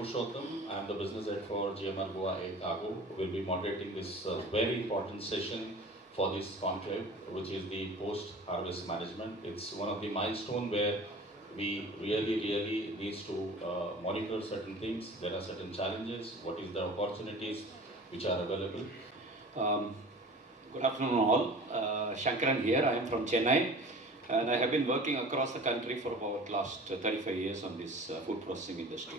Purushottam. I am the business head for GMR Goa Air Cargo. Will be moderating this very important session for this conclave, which is the post-harvest management. It's one of the milestone where we really needs to monitor certain things. There are certain challenges. What is the opportunities which are available? Um, Good afternoon all. Shankaran here. I am from Chennai and I have been working across the country for about last 35 years on this food processing industry.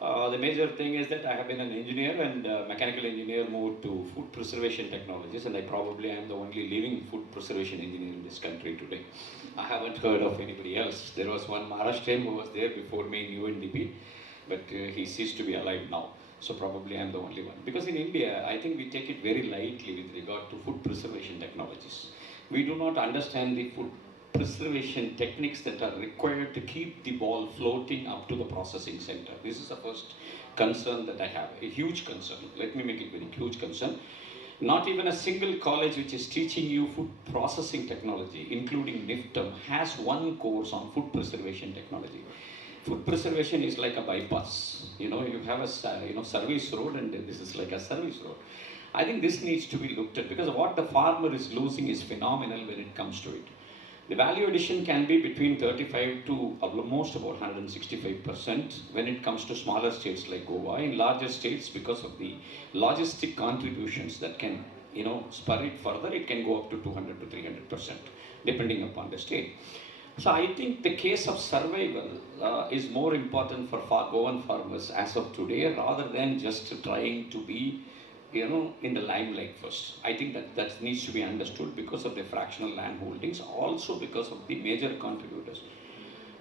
The major thing is that I have been an engineer and mechanical engineer moved to food preservation technologies, and I probably am the only living food preservation engineer in this country today. I haven't heard of anybody else. There was one Maharashtrian who was there before me in UNDP, but he ceased to be alive now. So probably I'm the only one. Because in India, I think we take it very lightly with regard to food preservation technologies. We do not understand the food preservation techniques that are required to keep the ball floating up to the processing center. This is the first concern that I have, a huge concern. Let me make it very huge concern. Not even a single college which is teaching you food processing technology, including NIFTM, has one course on food preservation technology. Food preservation is like a bypass. You have a service road, and this is like a service road. I think this needs to be looked at because what the farmer is losing is phenomenal when it comes to it. The value addition can be between 35 to almost about 165% when it comes to smaller states like Goa. In larger states, because of the logistic contributions that can, spur it further, it can go up to 200 to 300%, depending upon the state. So I think the case of survival is more important for Goan farmers as of today, rather than just trying to be, in the limelight first. I think that needs to be understood because of the fractional land holdings, also because of the major contributors.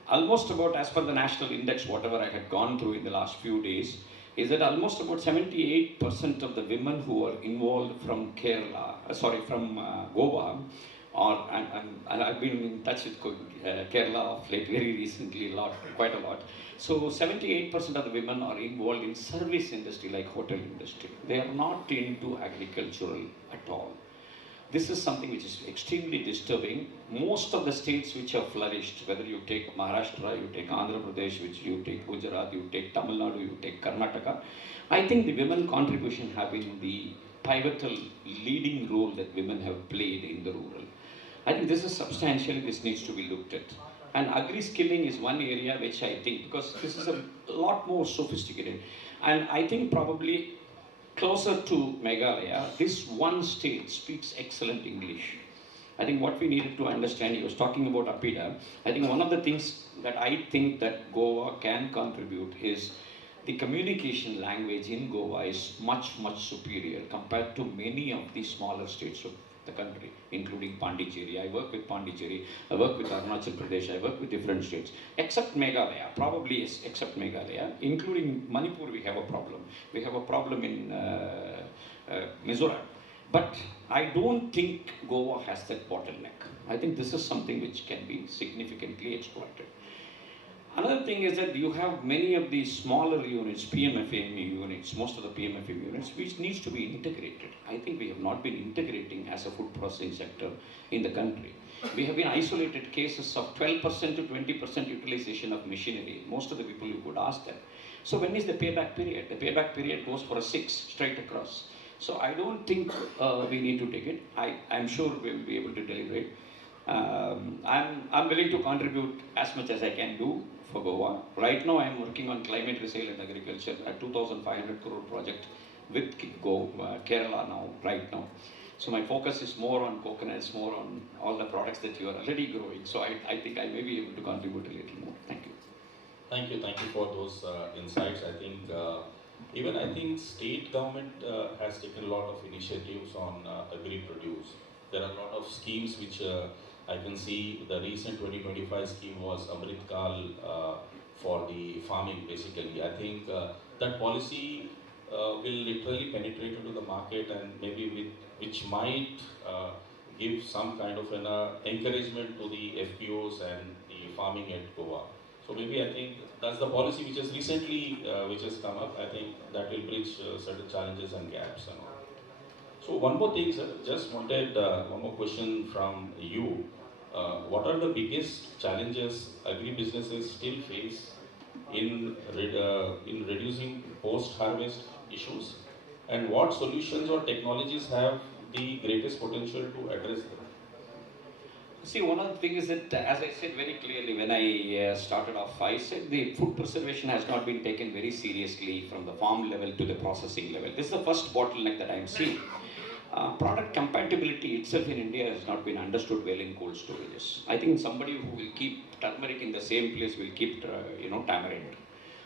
Almost about, as per the national index, whatever I had gone through in the last few days, is that almost about 78% of the women who are involved from Goa, and I've been in touch with Kerala of late, very recently, quite a lot. So 78% of the women are involved in service industry like hotel industry. They are not into agricultural at all. This is something which is extremely disturbing. Most of the states which have flourished, whether you take Maharashtra, you take Andhra Pradesh, which you take Gujarat, you take Tamil Nadu, you take Karnataka, I think the women contribution have been the pivotal leading role that women have played in the rural. I think this needs to be looked at. And agri skilling is one area which I think, because this is a lot more sophisticated. And I think probably closer to Meghalaya, this one state speaks excellent English. I think what we needed to understand, he was talking about APIDA. I think one of the things that I think that Goa can contribute is the communication language in Goa is much superior compared to many of the smaller states of the country, including Pondicherry. I work with Pondicherry, I work with Arunachal Pradesh, I work with different states, except Meghalaya, probably yes, except Meghalaya, including Manipur we have a problem. We have a problem in Mizoram. But I don't think Goa has that bottleneck. I think this is something which can be significantly exploited. Another thing is that you have many of these smaller units, PMFAME units, most of the PMFAME units, which needs to be integrated. I think we have not been integrating as a food processing sector in the country. We have been isolated cases of 12% to 20% utilization of machinery. Most of the people you could ask them. So when is the payback period? The payback period goes for a 6 straight across. So I don't think we need to take it. I'm sure we'll be able to deliver it. I'm willing to contribute as much as I can do for Goa. Right now I'm working on climate resilient agriculture, a 2,500 crore project with Kerala now, right now. So my focus is more on coconuts, more on all the products that you are already growing. So I think I may be able to contribute a little more. Thank you. Thank you for those insights. I think state government has taken a lot of initiatives on agri produce. There are a lot of schemes which I can see. The recent 2025 scheme was Amrit Kal for the farming basically. I think that policy will literally penetrate into the market, and maybe which might give some kind of an encouragement to the FPOs and the farming at Goa. So maybe I think that's the policy which has recently which has come up. I think that will bridge certain challenges and gaps and all. So one more thing, sir. Just wanted one more question from you. What are the biggest challenges agri-businesses still face in reducing post-harvest issues, and what solutions or technologies have the greatest potential to address them? See, one of the things is that, as I said very clearly when I started off, I said the food preservation has not been taken very seriously from the farm level to the processing level. This is the first bottleneck that I am seeing. Product compatibility itself in India has not been understood well in cold storages. I think somebody who will keep turmeric in the same place will keep, tamarind.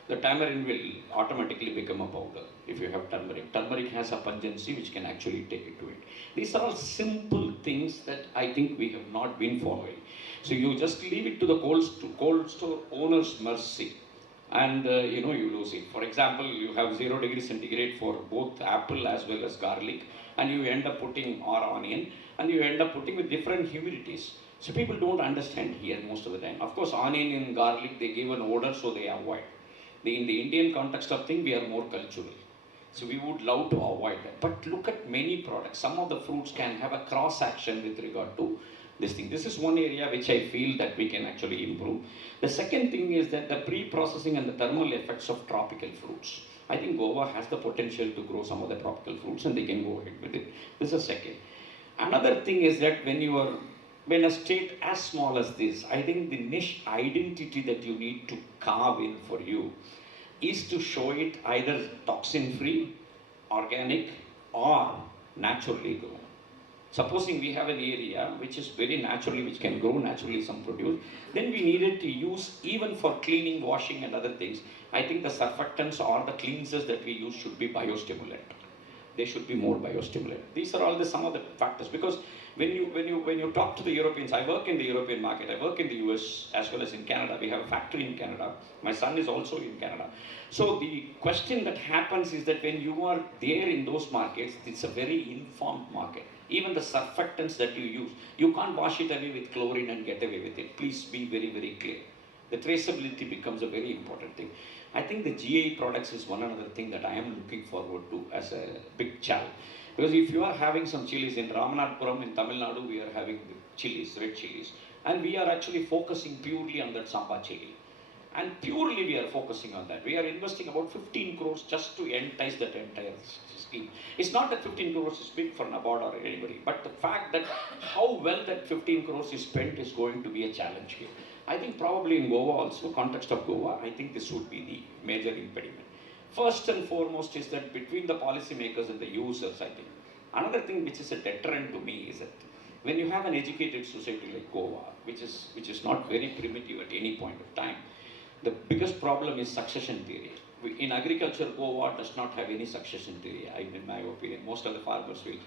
The tamarind will automatically become a powder if you have turmeric. Turmeric has a pungency which can actually take it to it. These are all simple things that I think we have not been following. So you just leave it to the cold store owner's mercy, and you lose it. For example, you have 0 degree centigrade for both apple as well as garlic, and you end up putting or onion, and you end up putting with different humidities. So people don't understand here most of the time. Of course, onion and garlic, they give an odor, so they avoid. In the Indian context of thing, we are more cultural. So we would love to avoid that. But look at many products. Some of the fruits can have a cross action with regard to this thing. This is one area which I feel that we can actually improve. The second thing is that the pre-processing and the thermal effects of tropical fruits. I think Goa has the potential to grow some of the tropical fruits, and they can go ahead with it. This is second. Another thing is that when a state as small as this, I think the niche identity that you need to carve in for you is to show it either toxin free, organic, or naturally grown. Supposing we have an area which is very naturally, which can grow naturally some produce, then we needed to use, even for cleaning, washing and other things, I think the surfactants or the cleansers that we use should be biostimulant. They should be more biostimulant. These are all some of the factors, because when you talk to the Europeans, I work in the European market, I work in the US as well as in Canada. We have a factory in Canada. My son is also in Canada. So the question that happens is that when you are there in those markets, it's a very informed market. Even the surfactants that you use, you can't wash it away with chlorine and get away with it. Please be very, very clear. The traceability becomes a very important thing. I think the GI products is one another thing that I am looking forward to as a big challenge. Because if you are having some chilies in Ramanathapuram in Tamil Nadu, we are having the chilies, red chilies, and we are actually focusing purely on that samba chili. And purely we are focusing on that. We are investing about 15 crores just to entice that entire scheme. It's not that 15 crores is big for Nabad or anybody, but the fact that how well that 15 crores is spent is going to be a challenge here. I think probably in Goa also, context of Goa, I think this would be the major impediment. First and foremost is that between the policymakers and the users, I think. Another thing which is a deterrent to me is that when you have an educated society like Goa, which is not very primitive at any point of time, the biggest problem is succession period. In agriculture, Goa does not have any succession period, in my opinion. Most of the farmers will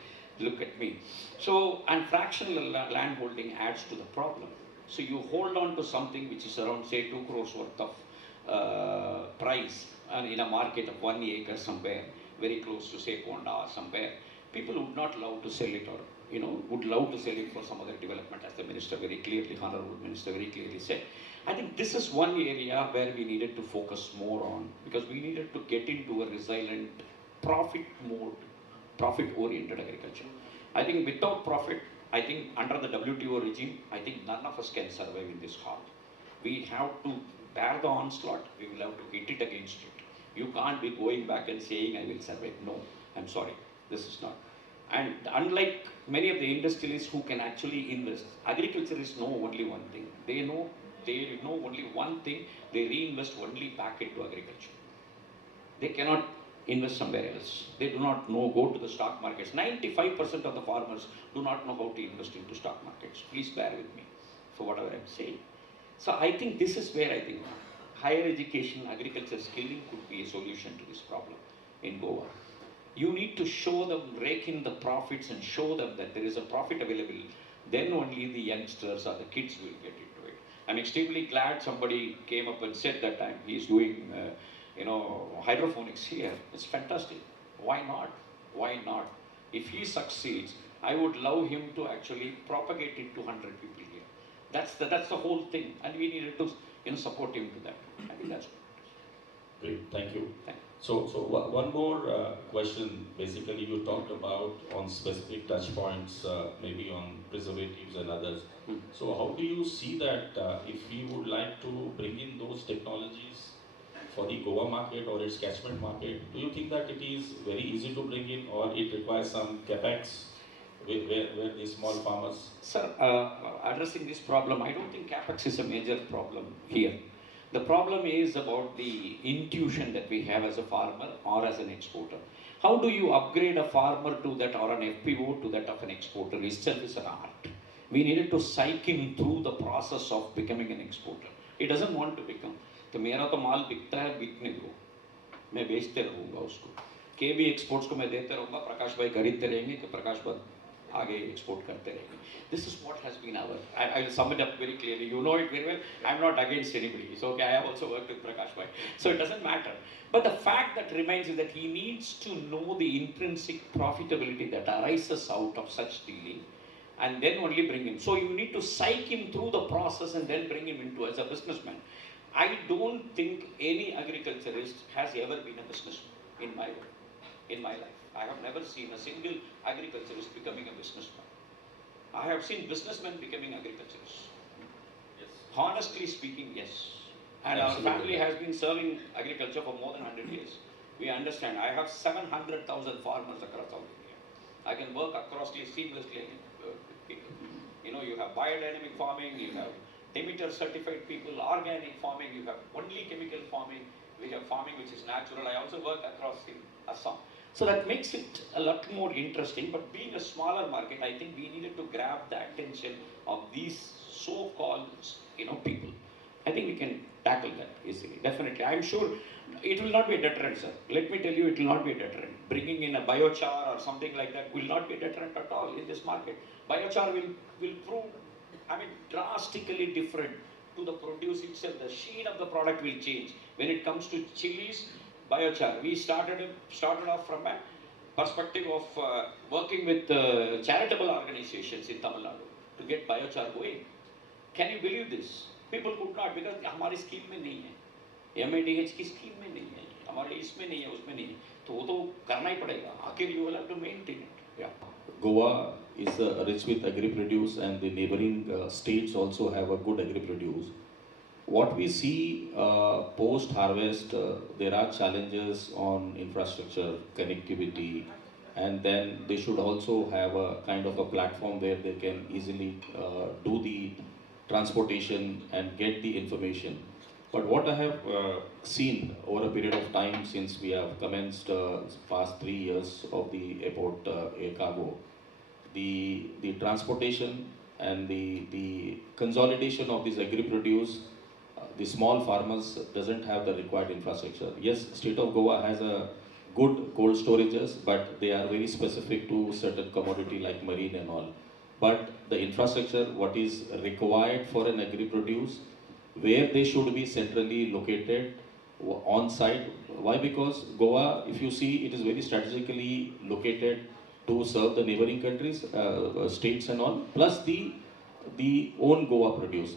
look at me. So, and fractional land holding adds to the problem. So you hold on to something which is around, say, 2 crores worth of price, and in a market of 1 acre somewhere, very close to, say, Ponda or somewhere, people would not love to sell it, or would love to sell it for some other development, as the minister very clearly, honorable minister very clearly said. I think this is one area where we needed to focus more on, because we needed to get into a resilient profit mode, profit-oriented agriculture. I think without profit, I think under the WTO regime, I think none of us can survive in this hall. We have to bear the onslaught, we will have to hit it against it. You can't be going back and saying, I will survive. No, I'm sorry, this is not. And unlike many of the industrialists who can actually invest, agriculturists know only one thing. They know only one thing, they reinvest only back into agriculture. They cannot invest somewhere else. They do not know, go to the stock markets. 95% of the farmers do not know how to invest into stock markets. Please bear with me for whatever I'm saying. So I think this is where I think higher education, agriculture skilling could be a solution to this problem in Goa. You need to show them, rake in the profits and show them that there is a profit available. Then only the youngsters or the kids will get into it. I'm extremely glad somebody came up and said that he's doing hydroponics here. It's fantastic. Why not? Why not? If he succeeds, I would love him to actually propagate it to 100 people here. That's the whole thing, and we needed to support him to that. I think that's great. Thank you. Thank you. So one more question. Basically, you talked about on specific touch points, maybe on preservatives and others. So how do you see that if we would like to bring in those technologies for the Goa market or its catchment market, do you think that it is very easy to bring in, or it requires some capex where the small farmers? Sir, addressing this problem, I don't think capex is a major problem here. The problem is about the intuition that we have as a farmer or as an exporter. How do you upgrade a farmer to that, or an FPO to that of an exporter itself is an art. We needed to psych him through the process of becoming an exporter. He doesn't want to become. तो मेरा तो माल बिकता है, बिकने दो, मैं बेचते रहूँगा उसको, के भी एक्सपोर्ट्स को मैं देते रहूँगा, प्रकाश भाई खरीदते रहेंगे कि प्रकाश भाई आगे एक्सपोर्ट करते रहेंगे. This is what has been our. I will sum it up very clearly. You know it very well. I'm not against anybody. So okay, I have also worked with Prakash Bhai. So it doesn't matter. But the fact that remains is that he needs to know the intrinsic profitability that arises out of such dealing, and then only bring him. So you need to psych him through the process and then bring him into as a businessman. I don't think any agriculturist has ever been a businessman in my life. I have never seen a single agriculturist becoming a businessman. I have seen businessmen becoming agriculturists. Yes. Honestly speaking, yes. And Absolutely. Our family has been serving agriculture for more than 100 years. We understand. I have 700,000 farmers across all India. I can work across seamlessly with people. You know, you have biodynamic farming, you have Demeter certified people, organic farming, you have only chemical farming, we have farming which is natural. I also work across in Assam. So that makes it a lot more interesting, but being a smaller market, I think we needed to grab the attention of these so-called, people. I think we can tackle that easily, definitely. I'm sure it will not be a deterrent, sir. Let me tell you, it will not be a deterrent. Bringing in a biochar or something like that will not be a deterrent at all in this market. Biochar will prove, drastically different to the produce itself. The sheen of the product will change. When it comes to chilies, biochar, we started off from a perspective of working with charitable organizations in Tamil Nadu to get biochar going. Can you believe this? People could not, because हमारी scheme में नहीं है, MADH की scheme में नहीं है, हमारे इसमें नहीं है, उसमें नहीं है, तो वो तो करना ही पड़ेगा. आखिर you will have to maintain it. Yeah. Goa is rich with agri-produce, and the neighboring states also have a good agri-produce. What we see post-harvest, there are challenges on infrastructure, connectivity, and then they should also have a kind of a platform where they can easily do the transportation and get the information. But what I have seen over a period of time since we have commenced past 3 years of the airport air cargo, the transportation and the consolidation of this agri-produce, the small farmers doesn't have the required infrastructure. Yes, state of Goa has a good cold storages, but they are very specific to certain commodity like marine and all. But the infrastructure, what is required for an agri-produce, where they should be centrally located on site. Why? Because Goa, if you see, it is very strategically located to serve the neighboring countries, states and all, plus the own Goa produce.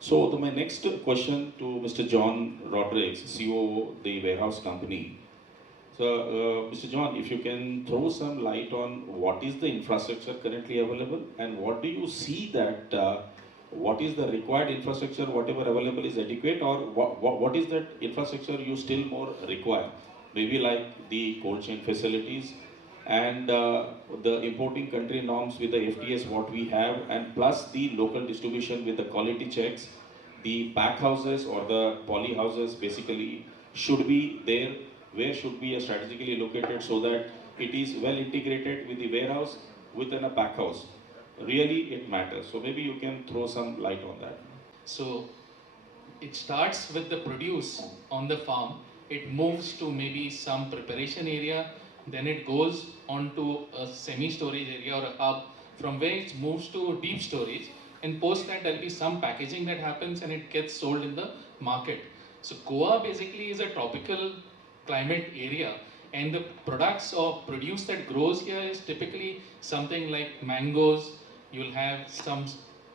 So my next question to Mr. John Rodrigues, COO, the warehouse company. So, Mr. John, if you can throw some light on what is the infrastructure currently available, and what do you see that what is the required infrastructure, whatever available is adequate, or what is that infrastructure you still more require? Maybe like the cold chain facilities and the importing country norms with the FTS what we have, and plus the local distribution with the quality checks, the pack houses or the poly houses basically should be there, where should be strategically located so that it is well integrated with the warehouse within a pack house. Really it matters. So maybe you can throw some light on that. So it starts with the produce on the farm, it moves to maybe some preparation area, then it goes on to a semi-storage area or a hub, from where it moves to deep storage, and post that there will be some packaging that happens and it gets sold in the market. So Goa basically is a tropical climate area, and the products or produce that grows here is typically something like mangoes. You'll have some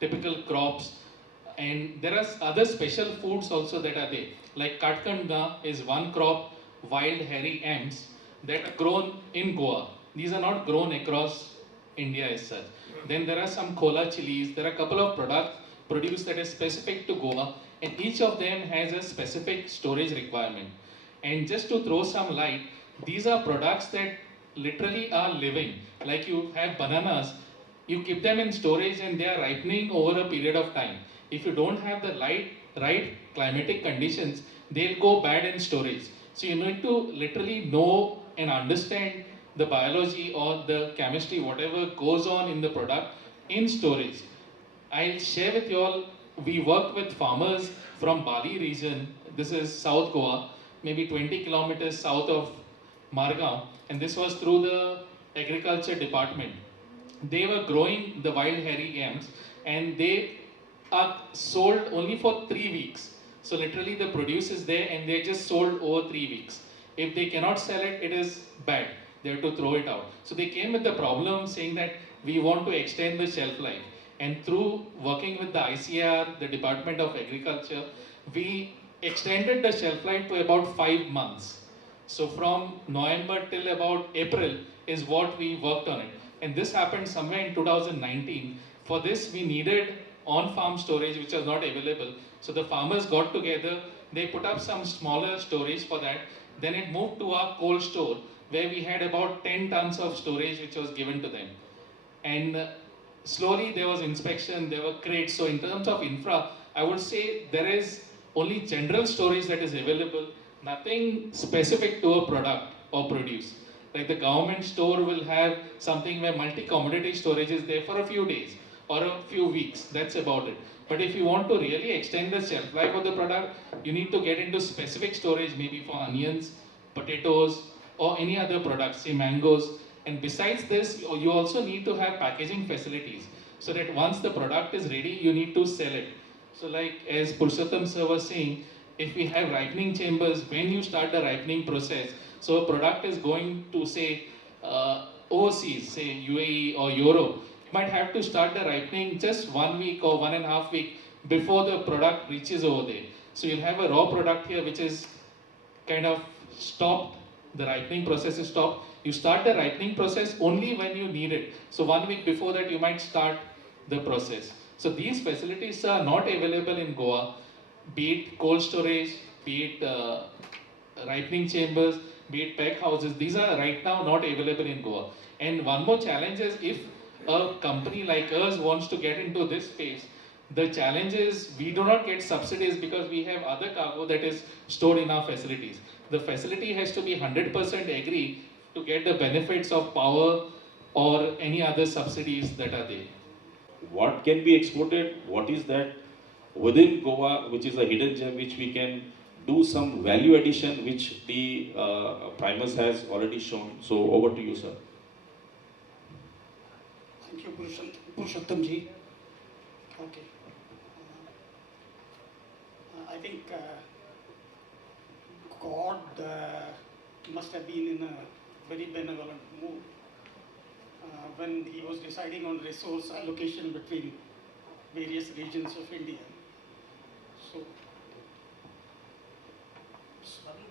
typical crops, and there are other special foods also that are there, like katkanda is one crop, wild hairy ants that are grown in Goa. These are not grown across India as such. Then there are some kola chilies. There are a couple of products produce that is specific to Goa, and each of them has a specific storage requirement. And just to throw some light, these are products that literally are living. Like you have bananas, you keep them in storage and they are ripening over a period of time. If you don't have the right climatic conditions, they'll go bad in storage. So you need to literally know and understand the biology or the chemistry, whatever goes on in the product in storage. I'll share with you all, we work with farmers from Bali region. This is South Goa, maybe 20 kilometers south of Margao, and this was through the agriculture department. They were growing the wild hairy yams, and they are sold only for 3 weeks. So literally the produce is there and they're just sold over 3 weeks. If they cannot sell it, it is bad. They have to throw it out. So they came with the problem saying that we want to extend the shelf life. And through working with the ICR, the Department of Agriculture, we extended the shelf life to about 5 months. So from November till about April is what we worked on it. And this happened somewhere in 2019. For this, we needed on-farm storage, which was not available. So the farmers got together, they put up some smaller storage for that. Then it moved to our cold store, where we had about 10 tons of storage, which was given to them. And slowly there was inspection, there were crates. So in terms of infra, I would say there is only general storage that is available, nothing specific to a product or produce. Like the government store will have something where multi-commodity storage is there for a few days or a few weeks, that's about it. But if you want to really extend the shelf life of the product, you need to get into specific storage, maybe for onions, potatoes, or any other products, say mangoes. And besides this, you also need to have packaging facilities so that once the product is ready, you need to sell it. So like as Purushottam sir was saying, if we have ripening chambers, when you start the ripening process, so a product is going to say overseas, say UAE or Europe, you might have to start the ripening just 1 week or 1.5 weeks before the product reaches over there. So you'll have a raw product here which is kind of stopped, the ripening process is stopped. You start the ripening process only when you need it. So 1 week before that you might start the process. So these facilities are not available in Goa, be it cold storage, be it ripening chambers, be it pack houses. These are right now not available in Goa. And one more challenge is if a company like us wants to get into this space, the challenge is we do not get subsidies because we have other cargo that is stored in our facilities. The facility has to be 100% Agri to get the benefits of power or any other subsidies that are there. What can be exported, what is that within Goa, which is a hidden gem, which we can do some value addition, which the Primus has already shown. So over to you, sir. Thank you, Purushottam ji. Okay. I think God must have been in a very benevolent mood when he was deciding on resource allocation between various regions of India. So, sorry.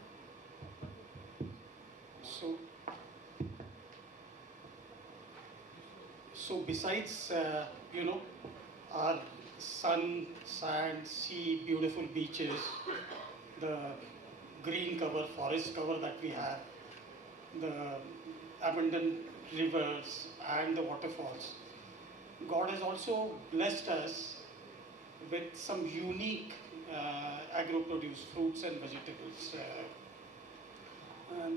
So besides, our sun, sand, sea, beautiful beaches, the green cover, forest cover that we have, the abundant rivers and the waterfalls, God has also blessed us with some unique agro-produce, fruits and vegetables.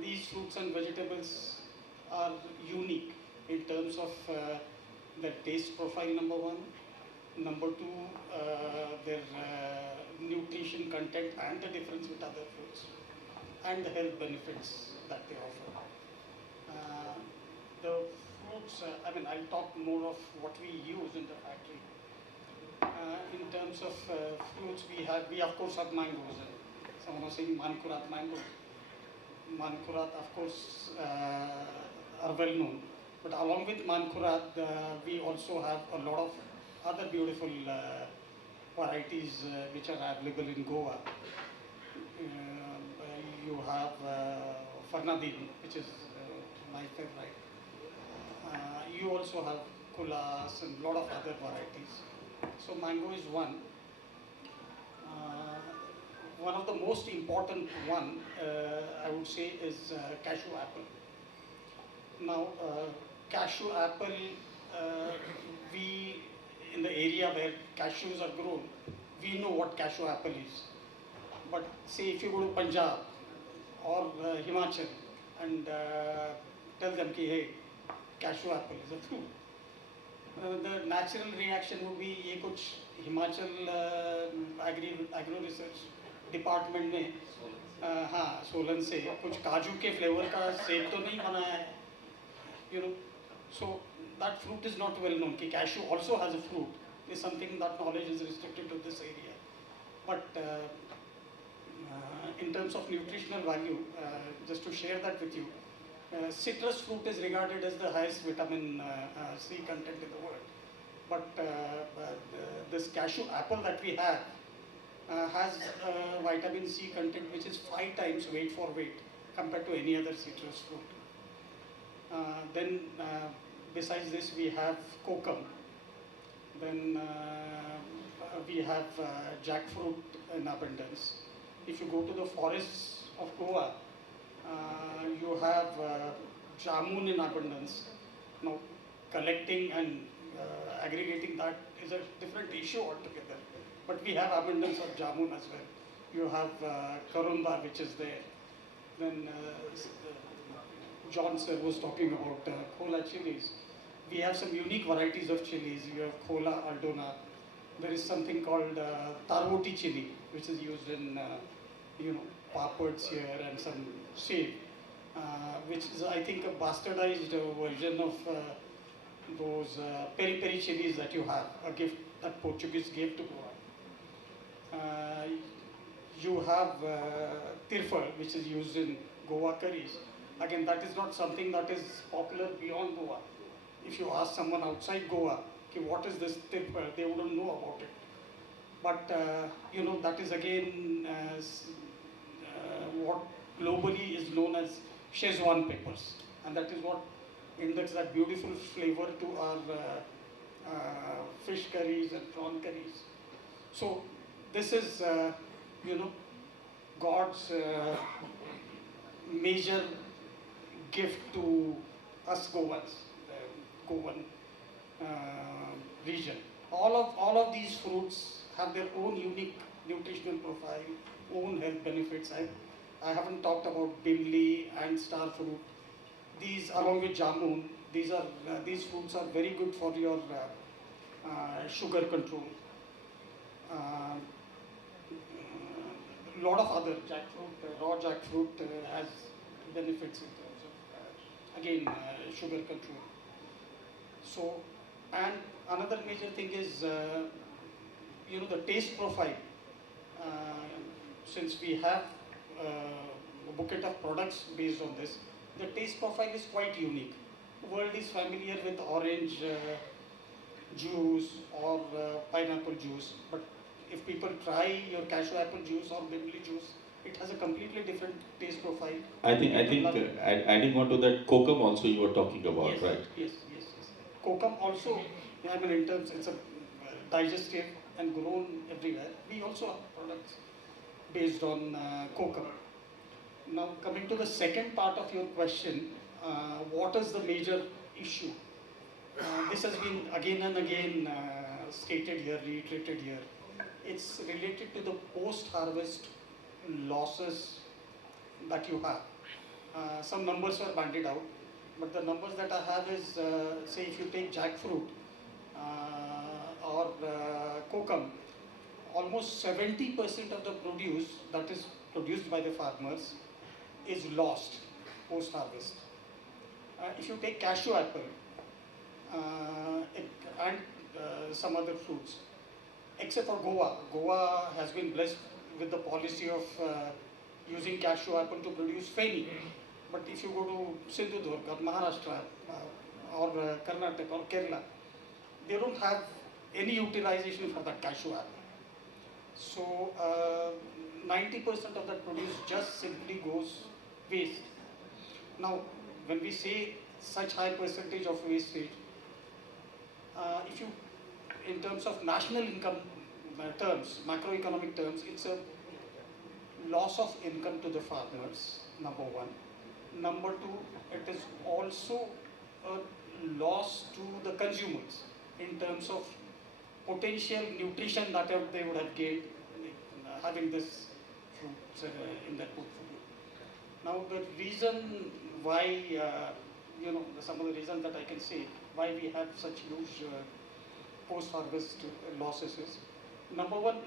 These fruits and vegetables are unique in terms of their taste profile, number one. Number two, their nutrition content and the difference with other fruits, and the health benefits that they offer. The fruits, I'll talk more of what we use in the factory. In terms of fruits, we of course have mangoes. Someone was saying Mankurat mango. Mankurat, of course, are well known. But along with Mankurat, we also have a lot of other beautiful varieties which are available in Goa. You have Farnadini, which is my favorite. You also have Kulas and a lot of other varieties. So mango is one. One of the most important one, I would say, is cashew apple. Now, cashew apple, we, in the area where cashews are grown, we know what cashew apple is. But say if you go to Punjab or Himachal and tell them, ki, hey, cashew apple is a fruit. The natural reaction would be ये कुछ Himachal agro research department में हाँ सोलन से कुछ काजू के flavour का सेब तो नहीं बनाया है, you know. So that fruit is not well known. कि cashew also has a fruit is something that knowledge is restricted to this area. But in terms of nutritional value, just to share that with you, citrus fruit is regarded as the highest vitamin C content in the world. But this cashew apple that we have has vitamin C content which is 5 times weight for weight compared to any other citrus fruit. Then besides this we have kokum. Then we have jackfruit in abundance. If you go to the forests of Goa, you have jamun in abundance. Now, collecting and aggregating that is a different issue altogether. But we have abundance of jamun as well. You have karunda, which is there. Then John sir was talking about kola chilies. We have some unique varieties of chilies. You have kola aldona. There is something called tarvoti chili, which is used in papads here and some shape, which is I think a bastardized version of those peri peri chilies that you have, a gift that Portuguese gave to Goa. You have tirfal, which is used in Goa curries. Again, that is not something that is popular beyond Goa. If you ask someone outside Goa, okay, what is this tirfal, they wouldn't know about it. But that is again what globally is known as Szechuan peppers, and that is what injects that beautiful flavor to our fish curries and prawn curries. So this is God's major gift to us Goans, the Goan region. All of these fruits have their own unique nutritional profile, own health benefits. I haven't talked about bimli and star fruit. These, along with jamun, these fruits are very good for your sugar control. Lot of other jackfruit, raw jackfruit has benefits in terms of again sugar control. So, and another major thing is the taste profile. Since we have a bucket of products based on this, the taste profile is quite unique. The world is familiar with orange juice or pineapple juice, but if people try your cashew apple juice or bimli juice, it has a completely different taste profile. I think adding on to that, kokum also you were talking about, yes, right? Yes. Kokum also, in terms, it's a digestive and grown everywhere. We also have products based on kokum. Now, coming to the second part of your question, what is the major issue? This has been again and again stated here, reiterated here. It's related to the post-harvest losses that you have. Some numbers were banded out, but the numbers that I have is, say if you take jackfruit or kokum, almost 70% of the produce that is produced by the farmers is lost post-harvest. If you take cashew apple and some other fruits, except for Goa has been blessed with the policy of using cashew apple to produce feni. But if you go to Sindhudurg or Maharashtra or Karnataka or Kerala, they don't have any utilization for that cashew apple. So 90% of that produce just simply goes waste. Now, when we say such high percentage of wastage, if you in terms of national income terms, macroeconomic terms, it's a loss of income to the farmers, number one. Number two, it is also a loss to the consumers in terms of potential nutrition that they would have gained having this fruits in their portfolio. Now, the reason why, some of the reasons that I can say why we have such huge post-harvest losses is, number one,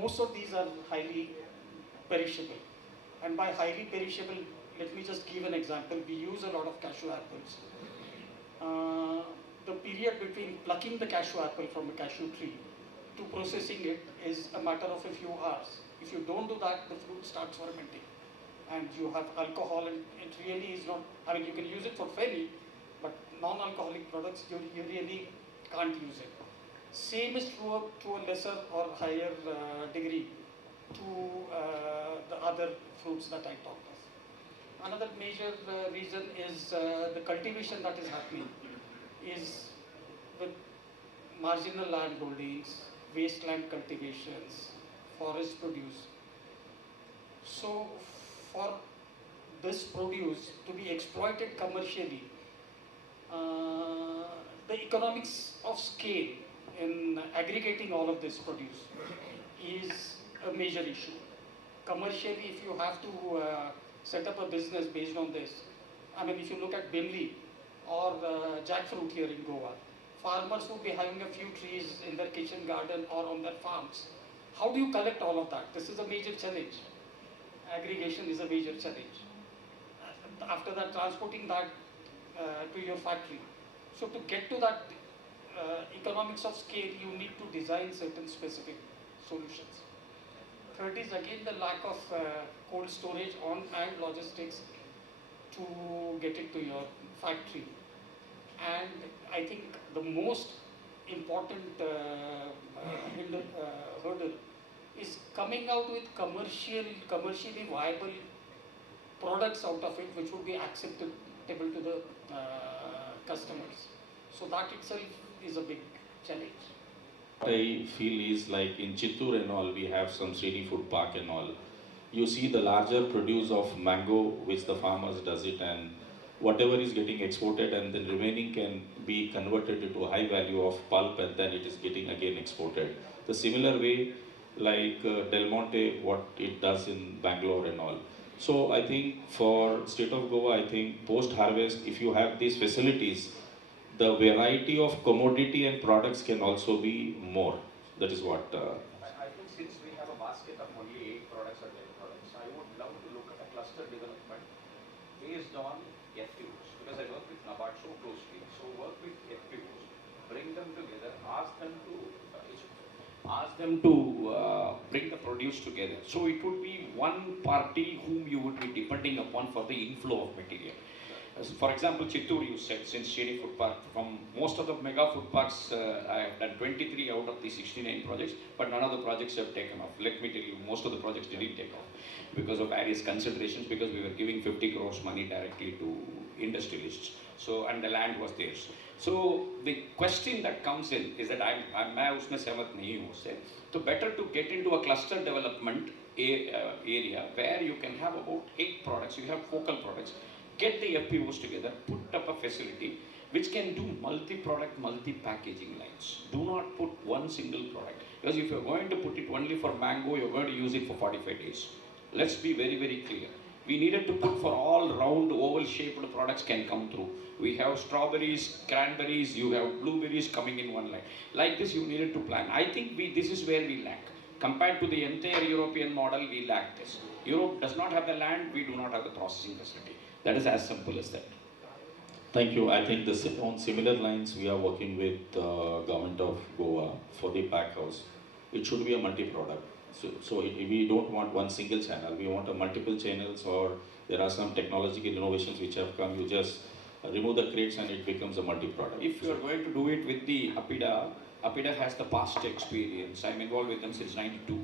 most of these are highly perishable. And by highly perishable, let me just give an example. We use a lot of cashew apples. The period between plucking the cashew apple from a cashew tree to processing it is a matter of a few hours. If you don't do that, the fruit starts fermenting. And you have alcohol, and it really is not, you can use it for ferry, but non-alcoholic products, you really can't use it. Same is true to a lesser or higher degree to the other fruits that I talked of. Another major reason is the cultivation that is happening is with marginal land holdings, wasteland cultivations, forest produce. So for this produce to be exploited commercially, the economics of scale in aggregating all of this produce is a major issue. Commercially, if you have to set up a business based on this, if you look at Bimli or jackfruit here in Goa, farmers would be having a few trees in their kitchen garden or on their farms. How do you collect all of that? This is a major challenge. Aggregation is a major challenge. After that, transporting that to your factory. So to get to that economics of scale, you need to design certain specific solutions. Third is again the lack of cold storage and logistics to get it to your factory. And I think the most important hurdle is coming out with commercially viable products out of it which would be acceptable to the customers. So that itself is a big challenge. What I feel is like in Chittoor and all, we have some Srini food park and all. You see the larger produce of mango, which the farmers does it, and whatever is getting exported, and then remaining can be converted into a high value of pulp, and then it is getting again exported. The similar way, like Del Monte, what it does in Bangalore and all. So I think for state of Goa, I think post-harvest, if you have these facilities, the variety of commodity and products can also be more. That is what. I think since we have a basket of only 8 products or 10 products, I would love to look at a cluster development based on FPOs, because I work with NABARD so closely. So work with FPOs, bring them together, ask them to bring the produce together. So it would be one party whom you would be depending upon for the inflow of material. For example, Chittoor, you said, since Srini Food Park, from most of the mega food parks, I have done 23 out of the 69 projects, but none of the projects have taken off. Let me tell you, most of the projects didn't take off because of various considerations, because we were giving 50 crores money directly to industrialists. So, and the land was theirs. So, the question that comes in is that मैं उसमें सहमत नहीं हूँ उससे. So, better to get into a cluster development area where you can have about 8 products, you have focal products. Get the FPOs together, put up a facility which can do multi-product, multi-packaging lines. Do not put one single product, because if you're going to put it only for mango, you're going to use it for 45 days. Let's be very, very clear. We needed to put for all round, oval-shaped products can come through. We have strawberries, cranberries, you have blueberries coming in one line. Like this, you needed to plan. I think this is where we lack. Compared to the entire European model, we lack this. Europe does not have the land, we do not have the processing facility. That is as simple as that. Thank you. I think on similar lines, we are working with government of Goa for the pack house. It should be a multi-product. So we don't want one single channel. We want a multiple channels, or there are some technological innovations which have come. You just remove the crates and it becomes a multi-product. If you are going to do it with the Apida has the past experience. I'm involved with them since '92.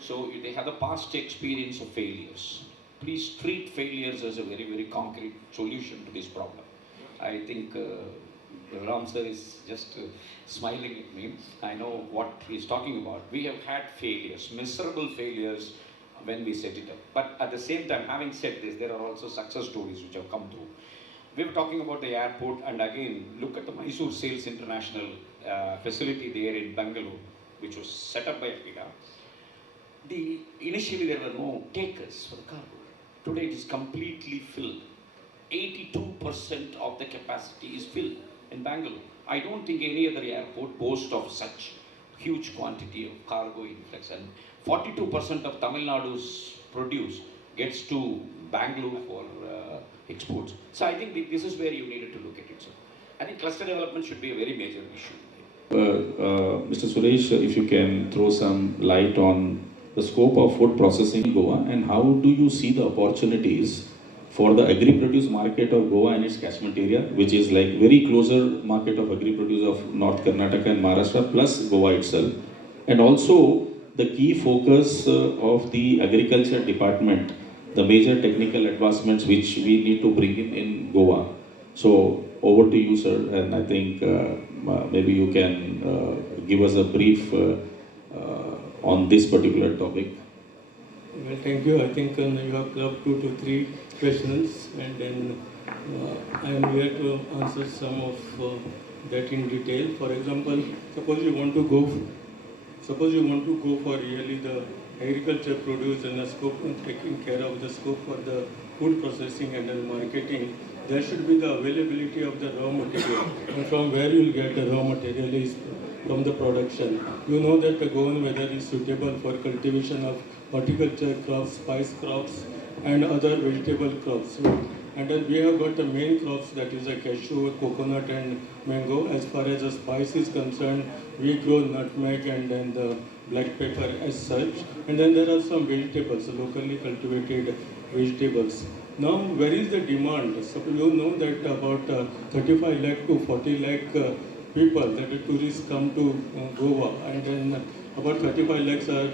So they have the past experience of failures. Please treat failures as a very, very concrete solution to this problem. I think Ram sir is just smiling at me. I know what he's talking about. We have had failures, miserable failures when we set it up. But at the same time, having said this, there are also success stories which have come through. We were talking about the airport, and again, look at the Mysore Sales International facility there in Bangalore, which was set up by Agri. Initially there were no takers for the cargo. Today it is completely filled. 82% of the capacity is filled in Bangalore. I don't think any other airport boasts of such huge quantity of cargo influx, and 42% of Tamil Nadu's produce gets to Bangalore for exports. So I think this is where you needed to look at it. So I think cluster development should be a very major issue. Mr. Suresh, if you can throw some light on the scope of food processing in Goa, and how do you see the opportunities for the agri-produce market of Goa and its catchment area, which is like very closer market of agri-produce of North Karnataka and Maharashtra plus Goa itself, and also the key focus of the agriculture department, the major technical advancements which we need to bring in Goa. So over to you, sir, and I think maybe you can give us a brief on this particular topic. Well, thank you. I think you have clubbed 2 to 3 questions, and then I am here to answer some of that in detail. For example, suppose you want to go for really the agriculture produce and the scope and taking care of the scope for the food processing and then marketing. There should be the availability of the raw material, and from where you will get the raw material is from the production. You know that the Goan weather is suitable for cultivation of horticulture crops, spice crops, and other vegetable crops. And then we have got the main crops, that is a cashew, coconut, and mango. As far as the spice is concerned, we grow nutmeg and then the black pepper as such. And then there are some vegetables, locally cultivated vegetables. Now, where is the demand? So you know that about 35 lakh to 40 lakh people, that the tourists come to Goa, and then about 35 lakhs are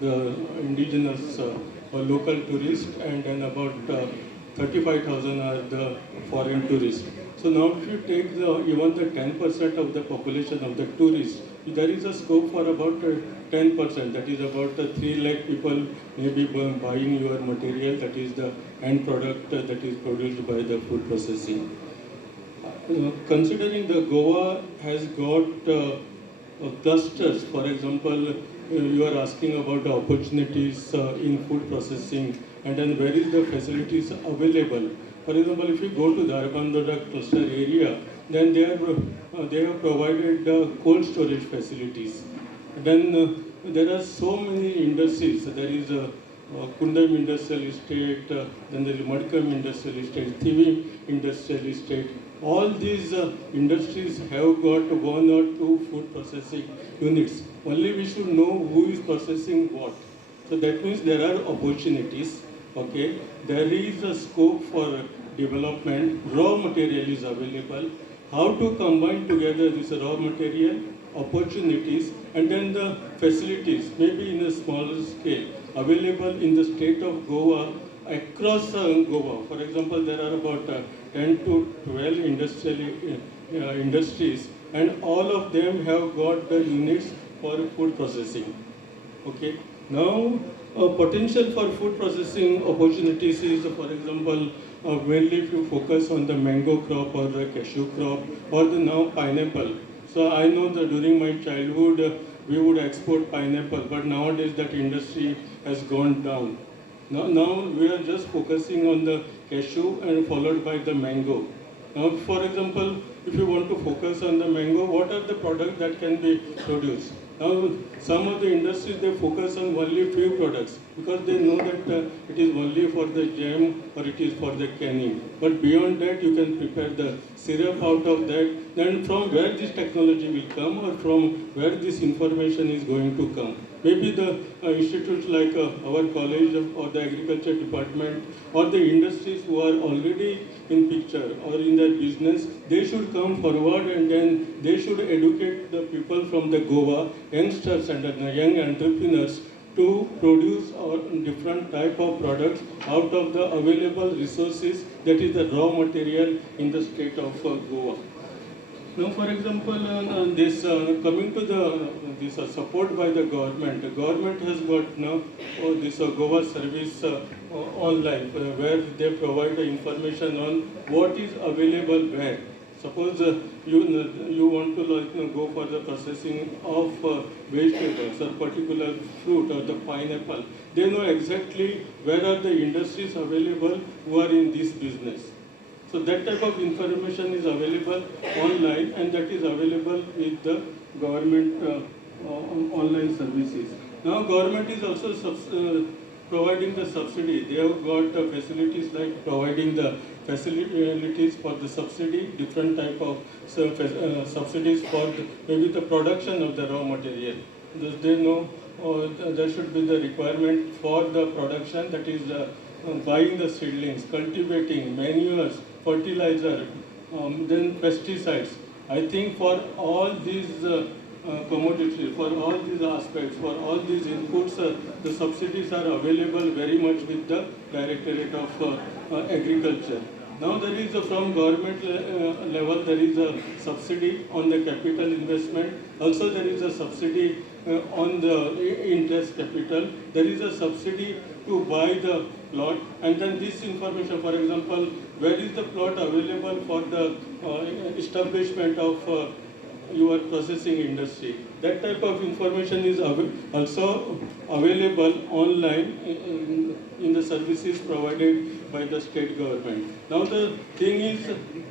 the indigenous or local tourists, and then about 35,000 are the foreign tourists. So now if you take even the 10% of the population of the tourists, there is a scope for about 10%, that is about 3 lakh people may be buying your material, that is the end product that is produced by the food processing. Considering the Goa has got clusters, for example, you are asking about the opportunities in food processing, and then where is the facilities available. For example, if you go to the Arbandora cluster area, then they have provided cold storage facilities. Then there are so many industries. There is Kundam Industrial Estate, then there is Madkam Industrial Estate, Thivim Industrial Estate. All these industries have got 1 or 2 food processing units. Only we should know who is processing what. So that means there are opportunities. Okay, there is a scope for development. Raw material is available. How to combine together this raw material, opportunities, and then the facilities, maybe in a smaller scale, available in the state of Goa, across Goa. For example, there are about 10 to 12 industries, and all of them have got the units for food processing. Okay. Now, potential for food processing opportunities is, for example, mainly if you focus on the mango crop or the cashew crop or the now pineapple. So I know that during my childhood, we would export pineapple, but nowadays that industry has gone down. Now we are just focusing on the cashew and followed by the mango. Now, for example, if you want to focus on the mango, what are the products that can be produced? Now, some of the industries, they focus on only few products because they know that it is only for the jam or it is for the canning. But beyond that, you can prepare the syrup out of that. Then from where this technology will come or from where this information is going to come. Maybe the institutes like our college or the agriculture department or the industries who are already in picture or in their business, they should come forward and then they should educate the people from the Goa, youngsters and the young entrepreneurs to produce different type of products out of the available resources, that is the raw material in the state of Goa. Now, for example, this coming to the this support by the government has got now this Goa service online where they provide the information on what is available where. Suppose you want to go for the processing of vegetables or particular fruit or the pineapple. They know exactly where are the industries available who are in this business. So that type of information is available online and that is available with the government online services. Now government is also providing the subsidy. They have got facilities like providing the facilities for the subsidy, different type of subsidies for maybe the production of the raw material. Thus they know there should be the requirement for the production, that is buying the seedlings, cultivating, manures, fertilizer, then pesticides. I think for all these commodities, for all these aspects, for all these inputs, the subsidies are available very much with the Directorate of Agriculture. Now there is from government level, there is a subsidy on the capital investment. Also there is a subsidy on the interest capital. There is a subsidy to buy the plot, and then this information, for example, where is the plot available for the establishment of your processing industry. That type of information is also available online in the services provided by the state government. Now the thing is,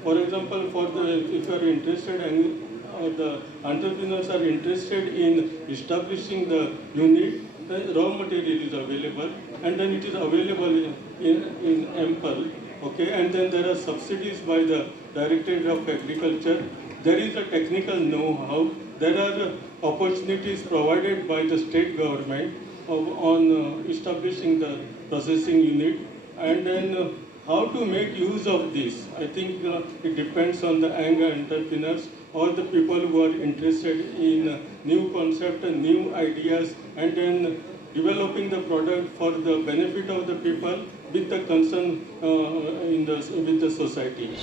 for example, for the if you are interested and the entrepreneurs are interested in establishing the unit, the raw material is available, and then it is available in ample. Okay, and then there are subsidies by the Directorate of Agriculture. There is a technical know-how. There are opportunities provided by the state government on establishing the processing unit, and then how to make use of this. I think it depends on the young entrepreneurs or the people who are interested in new concept and new ideas, and then developing the product for the benefit of the people with the concern with the society.